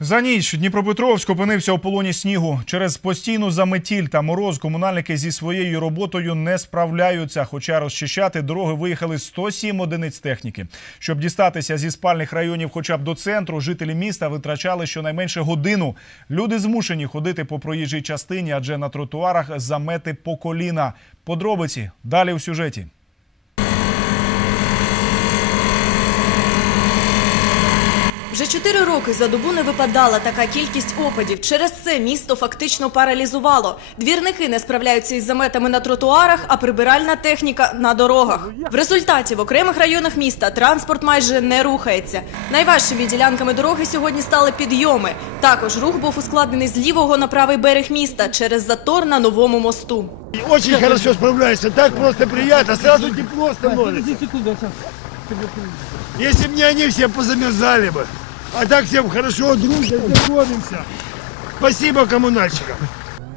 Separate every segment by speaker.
Speaker 1: За ніч Дніпропетровськ опинився у полоні снігу. Через постійну заметіль та мороз комунальники зі своєю роботою не справляються. Хоча розчищати дороги виїхали 107 одиниць техніки. Щоб дістатися зі спальних районів, хоча б до центру, жителі міста витрачали щонайменше годину. Люди змушені ходити по проїжджій частині, адже на тротуарах замети по коліна. Подробиці далі у сюжеті.
Speaker 2: Вже чотири роки за добу не випадала така кількість опадів. Через це місто фактично паралізувало. Двірники не справляються із заметами на тротуарах, а прибиральна техніка на дорогах. В результаті в окремих районах міста транспорт майже не рухається. Найважчими ділянками дороги сьогодні стали підйоми. Також рух був ускладнений з лівого на правий берег міста через затор на новому мосту.
Speaker 3: Очень хорошо справляешься, так просто приятно, сразу тепло становится. Если бы не они, все позамерзали бы. А так всем хорошо, дружно, знакомимся. Спасибо коммунальщикам.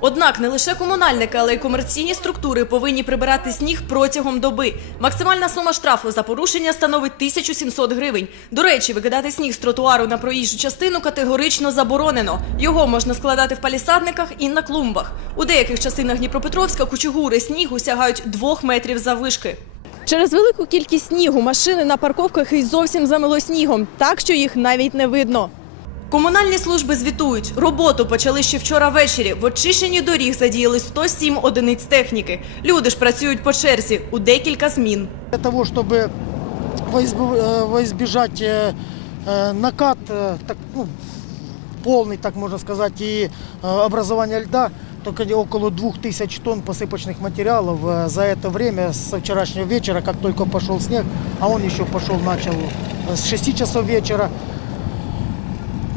Speaker 2: Однак не лише комунальники, але й комерційні структури повинні прибирати сніг протягом доби. Максимальна сума штрафу за порушення становить 1700 гривень. До речі, викидати сніг з тротуару на проїжджу частину категорично заборонено. Його можна складати в палісадниках і на клумбах. У деяких частинах Дніпропетровська кучугури снігу сягають двох метрів заввишки. Через велику кількість снігу машини на парковках і зовсім замило снігом, так що їх навіть не видно. Комунальні служби звітують. Роботу почали ще вчора ввечері. В очищенні доріг задіяли 107 одиниць техніки. Люди ж працюють по черзі у декілька змін.
Speaker 4: Для того, чтобы во изб- э, во избежать э, э, накат, э, так, ну, полный, так можно сказать, и э, образование льда, только где около 2000 тонн посыпочных материалов э, за это время, со вчерашнего вечера, как только пошел снег, а он еще пошел, начал э, с 6 часов вечера.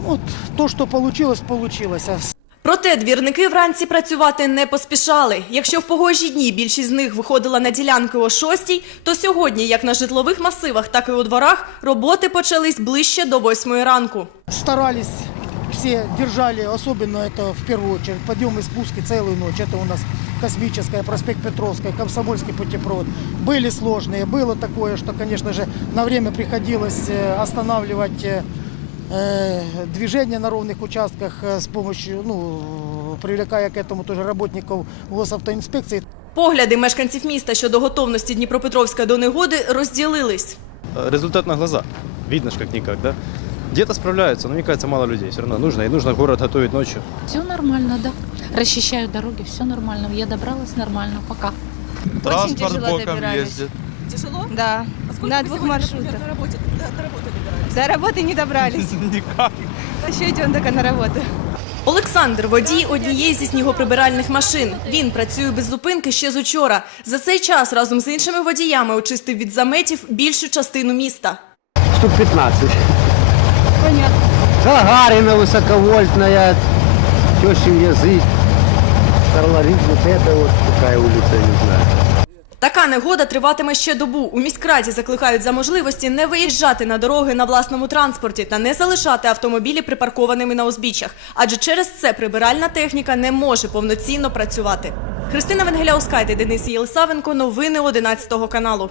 Speaker 4: Вот то, что получилось, получилось. А с-
Speaker 2: Проте двірники вранці працювати не поспішали. Якщо в погожі дні більшість з них виходила на ділянки о 6, то сьогодні, як на житлових масивах, так і у дворах, роботи почались ближче до 8 ранку.
Speaker 4: старались, все держали, особенно это в первую очередь, подъемы и спуски целую ночь. Это у нас Космическая, проспект Петровская, Комсомольский путепровод. Были сложные, было такое, что, конечно же, на время приходилось э, останавливать э, э, движение на ровных участках э, с помощью, ну, привлекая к этому тоже работников госавтоинспекции.
Speaker 2: Погляди мешканців міста щодо готовності Дніпропетровська до негоди розділились.
Speaker 5: Э, результат на глаза. Видно ж как-никак, да? Где-то справляются, но мне кажется, мало людей. Все равно нужно. И нужно город готовить ночью.
Speaker 6: Все нормально, да. Расчищают дороги, все нормально. Я добралась нормально, пока.
Speaker 7: Транспорт боком ездит.
Speaker 8: Тяжело?
Speaker 7: Да.
Speaker 8: А сколько
Speaker 7: На
Speaker 8: вы
Speaker 7: двух
Speaker 8: сегодня,
Speaker 7: маршрутах.
Speaker 8: например, на работе, до, до работы добирались?
Speaker 7: До работы не добрались.
Speaker 5: Никак.
Speaker 7: Еще идем только на работу.
Speaker 2: Олександр водій однієї зі снігоприбиральних машин. Він працює без зупинки ще з учора. За цей час разом з іншими водіями очистив від заметів більшу частину міста.
Speaker 9: штук 15.
Speaker 7: Понятно.
Speaker 9: Гагарина высоковольтная, тещин язык, Карловик, вот это вот такая улица, не знаю.
Speaker 2: Така негода триватиме ще добу. У міськраді закликають за можливості не виїжджати на дороги на власному транспорті та не залишати автомобілі припаркованими на узбіччях, адже через це прибиральна техніка не може повноцінно працювати. Христина Венгеляускайте, Денис Єлисавенко. Новини 11 каналу.